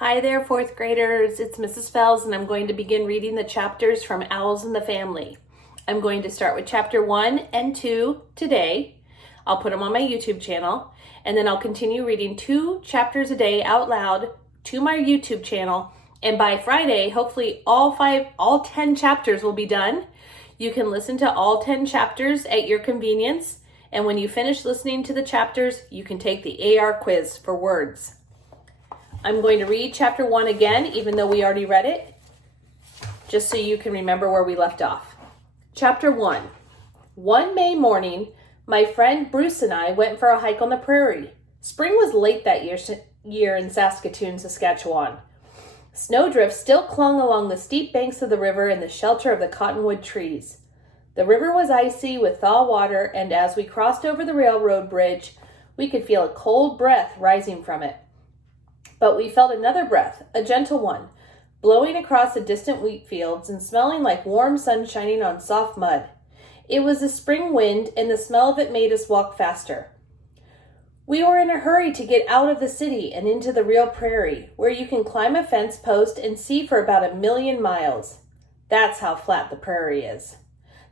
Hi there, fourth graders. It's Mrs. Fells, and I'm going to begin reading the chapters from Owls in the Family. I'm going to start with chapter 1 and 2 today. I'll put them on my YouTube channel, and then I'll continue reading 2 chapters a day out loud to my YouTube channel. And by Friday, hopefully all 10 chapters will be done. You can listen to all 10 chapters at your convenience. And when you finish listening to the chapters, you can take the AR quiz for words. I'm going to read chapter 1 again, even though we already read it, just so you can remember where we left off. Chapter 1. One May morning, my friend Bruce and I went for a hike on the prairie. Spring was late that year in Saskatoon, Saskatchewan. Snowdrifts still clung along the steep banks of the river in the shelter of the cottonwood trees. The river was icy with thaw water, and as we crossed over the railroad bridge, we could feel a cold breath rising from it. But we felt another breath, a gentle one, blowing across the distant wheat fields and smelling like warm sun shining on soft mud. It was the spring wind, and the smell of it made us walk faster. We were in a hurry to get out of the city and into the real prairie, where you can climb a fence post and see for about 1,000,000 miles. That's how flat the prairie is.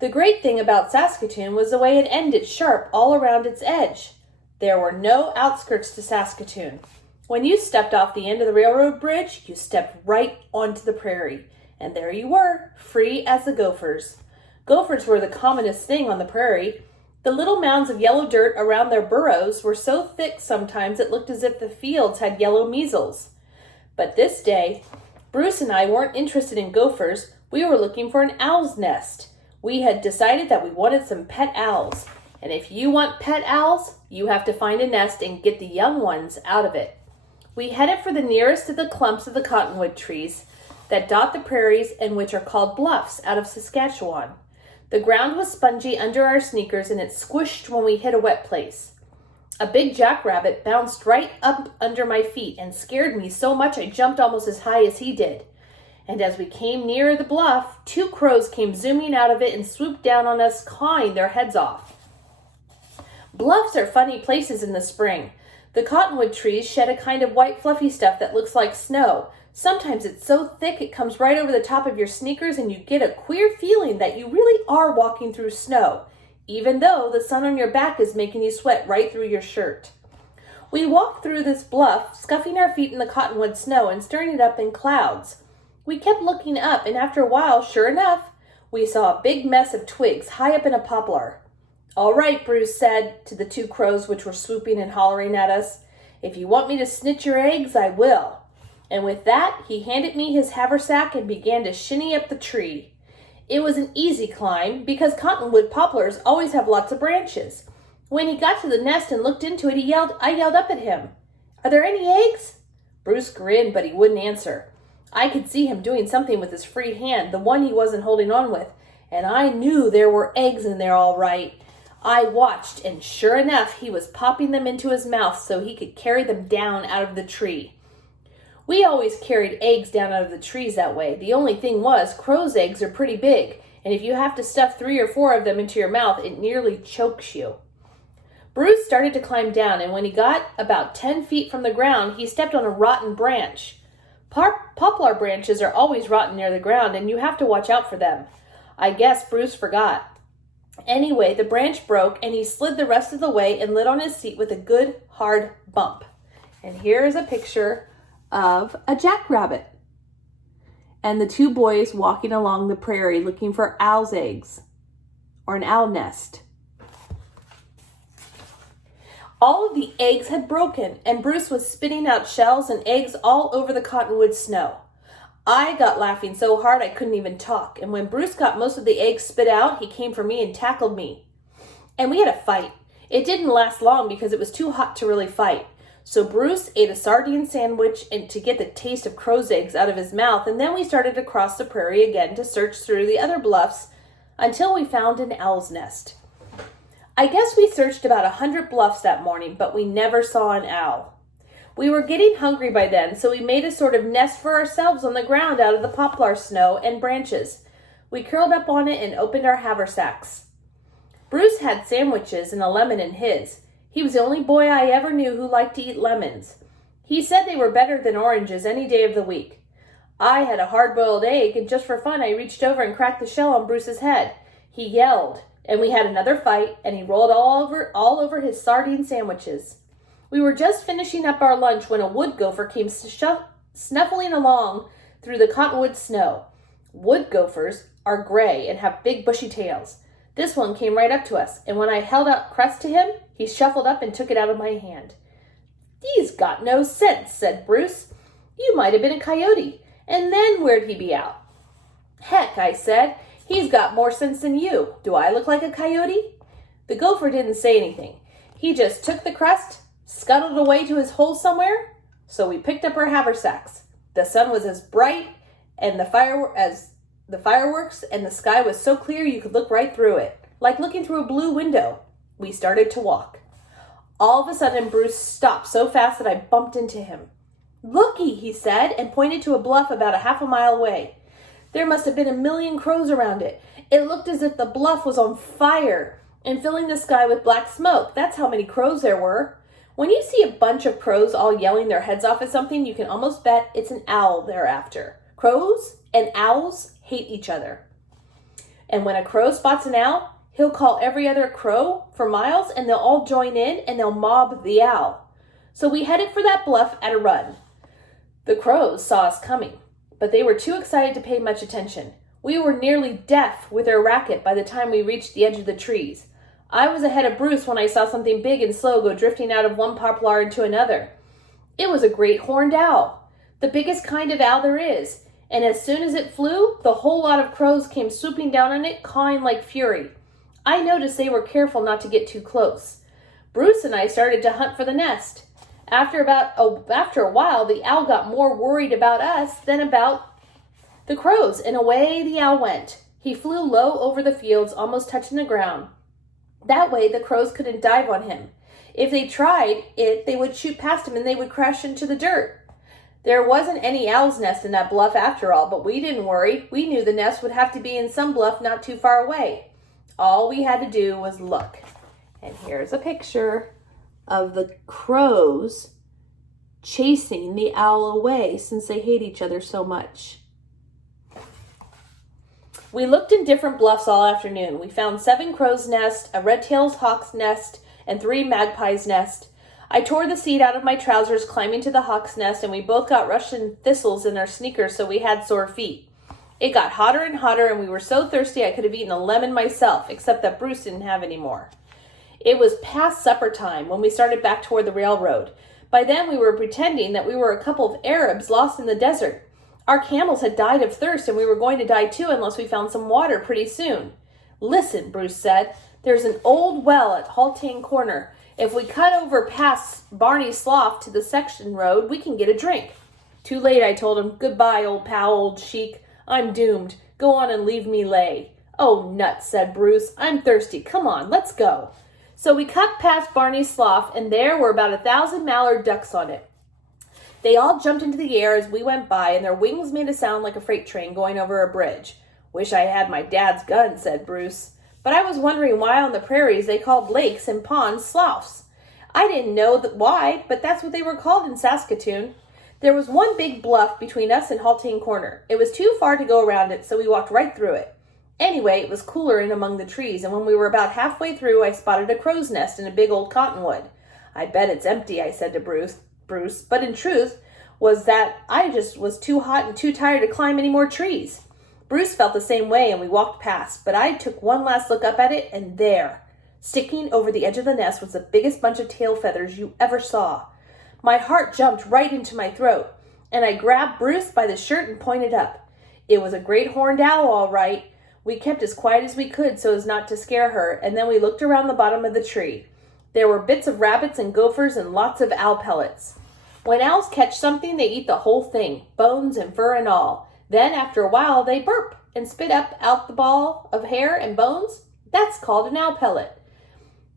The great thing about Saskatoon was the way it ended sharp all around its edge. There were no outskirts to Saskatoon. When you stepped off the end of the railroad bridge, you stepped right onto the prairie. And there you were, free as the gophers. Gophers were the commonest thing on the prairie. The little mounds of yellow dirt around their burrows were so thick sometimes it looked as if the fields had yellow measles. But this day, Bruce and I weren't interested in gophers. We were looking for an owl's nest. We had decided that we wanted some pet owls. And if you want pet owls, you have to find a nest and get the young ones out of it. We headed for the nearest of the clumps of the cottonwood trees that dot the prairies and which are called bluffs out of Saskatchewan. The ground was spongy under our sneakers and it squished when we hit a wet place. A big jackrabbit bounced right up under my feet and scared me so much I jumped almost as high as he did. And as we came near the bluff, 2 crows came zooming out of it and swooped down on us, clawing their heads off. Bluffs are funny places in the spring. The cottonwood trees shed a kind of white fluffy stuff that looks like snow. Sometimes it's so thick it comes right over the top of your sneakers and you get a queer feeling that you really are walking through snow, even though the sun on your back is making you sweat right through your shirt. We walked through this bluff, scuffing our feet in the cottonwood snow and stirring it up in clouds. We kept looking up, and after a while, sure enough, we saw a big mess of twigs high up in a poplar. "All right," Bruce said to the 2 crows which were swooping and hollering at us. "If you want me to snitch your eggs, I will." And with that, he handed me his haversack and began to shinny up the tree. It was an easy climb because cottonwood poplars always have lots of branches. When he got to the nest and looked into it, I yelled up at him, "Are there any eggs?" Bruce grinned, but he wouldn't answer. I could see him doing something with his free hand, the one he wasn't holding on with, and I knew there were eggs in there all right. I watched, and sure enough, he was popping them into his mouth so he could carry them down out of the tree. We always carried eggs down out of the trees that way. The only thing was, crows' eggs are pretty big, and if you have to stuff 3 or 4 of them into your mouth, it nearly chokes you. Bruce started to climb down, and when he got about 10 feet from the ground, he stepped on a rotten branch. Poplar branches are always rotten near the ground, and you have to watch out for them. I guess Bruce forgot. Anyway, the branch broke, and he slid the rest of the way and lit on his seat with a good, hard bump. And here is a picture of a jackrabbit and the 2 boys walking along the prairie looking for owl's eggs or an owl nest. All of the eggs had broken, and Bruce was spitting out shells and eggs all over the cottonwood snow. I got laughing so hard I couldn't even talk, and when Bruce got most of the eggs spit out, he came for me and tackled me. And we had a fight. It didn't last long because it was too hot to really fight. So Bruce ate a sardine sandwich to get the taste of crow's eggs out of his mouth, and then we started to cross the prairie again to search through the other bluffs until we found an owl's nest. I guess we searched about 100 bluffs that morning, but we never saw an owl. We were getting hungry by then, so we made a sort of nest for ourselves on the ground out of the poplar snow and branches. We curled up on it and opened our haversacks. Bruce had sandwiches and a lemon in his. He was the only boy I ever knew who liked to eat lemons. He said they were better than oranges any day of the week. I had a hard-boiled egg, and just for fun, I reached over and cracked the shell on Bruce's head. He yelled, and we had another fight, and he rolled all over his sardine sandwiches. We were just finishing up our lunch when a wood gopher came snuffling along through the cottonwood snow. Wood gophers are gray and have big bushy tails. This one came right up to us, and when I held out crust to him, he shuffled up and took it out of my hand. "He's got no sense," said Bruce. "You might have been a coyote, and then where'd he be out?" "Heck," I said, "he's got more sense than you. Do I look like a coyote?" The gopher didn't say anything. He just took the crust, scuttled away to his hole somewhere, so we picked up our haversacks. The sun was as bright and as the fireworks, and the sky was so clear you could look right through it, like looking through a blue window. We started to walk. All of a sudden, Bruce stopped so fast that I bumped into him. "Looky," he said, and pointed to a bluff about a half a mile away. There must have been 1,000,000 crows around it. It looked as if the bluff was on fire and filling the sky with black smoke. That's how many crows there were. When you see a bunch of crows all yelling their heads off at something, you can almost bet it's an owl they're after. Crows and owls hate each other. And when a crow spots an owl, he'll call every other crow for miles, and they'll all join in and they'll mob the owl. So we headed for that bluff at a run. The crows saw us coming, but they were too excited to pay much attention. We were nearly deaf with their racket by the time we reached the edge of the trees. I was ahead of Bruce when I saw something big and slow go drifting out of one poplar into another. It was a great horned owl, the biggest kind of owl there is, and as soon as it flew, the whole lot of crows came swooping down on it, cawing like fury. I noticed they were careful not to get too close. Bruce and I started to hunt for the nest. After a while, the owl got more worried about us than about the crows, and away the owl went. He flew low over the fields, almost touching the ground. That way, the crows couldn't dive on him. If they tried it, they would shoot past him and they would crash into the dirt. There wasn't any owl's nest in that bluff after all, but we didn't worry. We knew the nest would have to be in some bluff not too far away. All we had to do was look. And here's a picture of the crows chasing the owl away since they hate each other so much. We looked in different bluffs all afternoon. We found 7 crows' nests, a red-tailed hawk's nest, and 3 magpies' nests. I tore the seat out of my trousers climbing to the hawk's nest, and we both got Russian thistles in our sneakers so we had sore feet. It got hotter and hotter, and we were so thirsty I could have eaten a lemon myself, except that Bruce didn't have any more. It was past supper time when we started back toward the railroad. By then we were pretending that we were a couple of Arabs lost in the desert. Our camels had died of thirst, and we were going to die too unless we found some water pretty soon. "Listen," Bruce said, "there's an old well at Haltane Corner. If we cut over past Barney's Slough to the section road, we can get a drink." "Too late," I told him. "Goodbye, old pal, old sheik. I'm doomed. Go on and leave me lay." "Oh, nuts," said Bruce. "I'm thirsty. Come on, let's go." So we cut past Barney's Slough, and there were about 1,000 mallard ducks on it. They all jumped into the air as we went by, and their wings made a sound like a freight train going over a bridge. "Wish I had my dad's gun," said Bruce. But I was wondering why on the prairies they called lakes and ponds sloughs. I didn't know why, but that's what they were called in Saskatoon. There was one big bluff between us and Haltane Corner. It was too far to go around it, so we walked right through it. Anyway, it was cooler in among the trees, and when we were about halfway through, I spotted a crow's nest in a big old cottonwood. "I bet it's empty," I said to Bruce, but in truth was that I just was too hot and too tired to climb any more trees. Bruce felt the same way, and we walked past, but I took one last look up at it, and there, sticking over the edge of the nest, was the biggest bunch of tail feathers you ever saw. My heart jumped right into my throat, and I grabbed Bruce by the shirt and pointed up. It was a great horned owl, all right. We kept as quiet as we could so as not to scare her, and then we looked around the bottom of the tree. There were bits of rabbits and gophers and lots of owl pellets. When owls catch something, they eat the whole thing, bones and fur and all. Then, after a while, they burp and spit out the ball of hair and bones. That's called an owl pellet.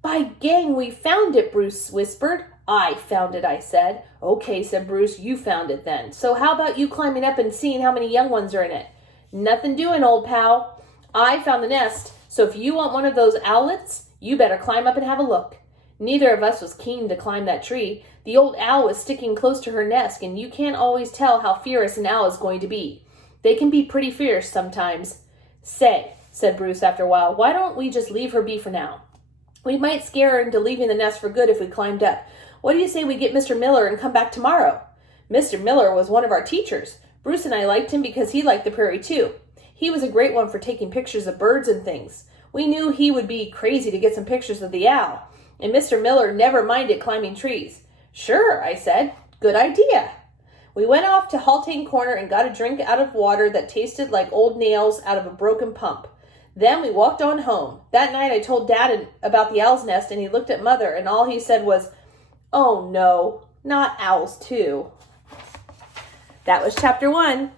"By gang, we found it," Bruce whispered. "I found it," I said. "Okay," said Bruce, "you found it then. So how about you climbing up and seeing how many young ones are in it?" "Nothing doing, old pal. I found the nest, so if you want one of those owlets, you better climb up and have a look." Neither of us was keen to climb that tree. The old owl was sticking close to her nest, and you can't always tell how fierce an owl is going to be. They can be pretty fierce sometimes. Say, said Bruce after a while, why don't we just leave her be for now? We might scare her into leaving the nest for good if we climbed up. What do you say we get Mr. Miller and come back tomorrow? Mr. Miller was one of our teachers. Bruce and I liked him because he liked the prairie too. He was a great one for taking pictures of birds and things. We knew he would be crazy to get some pictures of the owl. And Mr. Miller never minded climbing trees. Sure, I said. Good idea. We went off to Haltane Corner and got a drink out of water that tasted like old nails out of a broken pump. Then we walked on home. That night I told Dad about the owl's nest, and he looked at Mother, and all he said was, "Oh no, not owls too." That was chapter 1.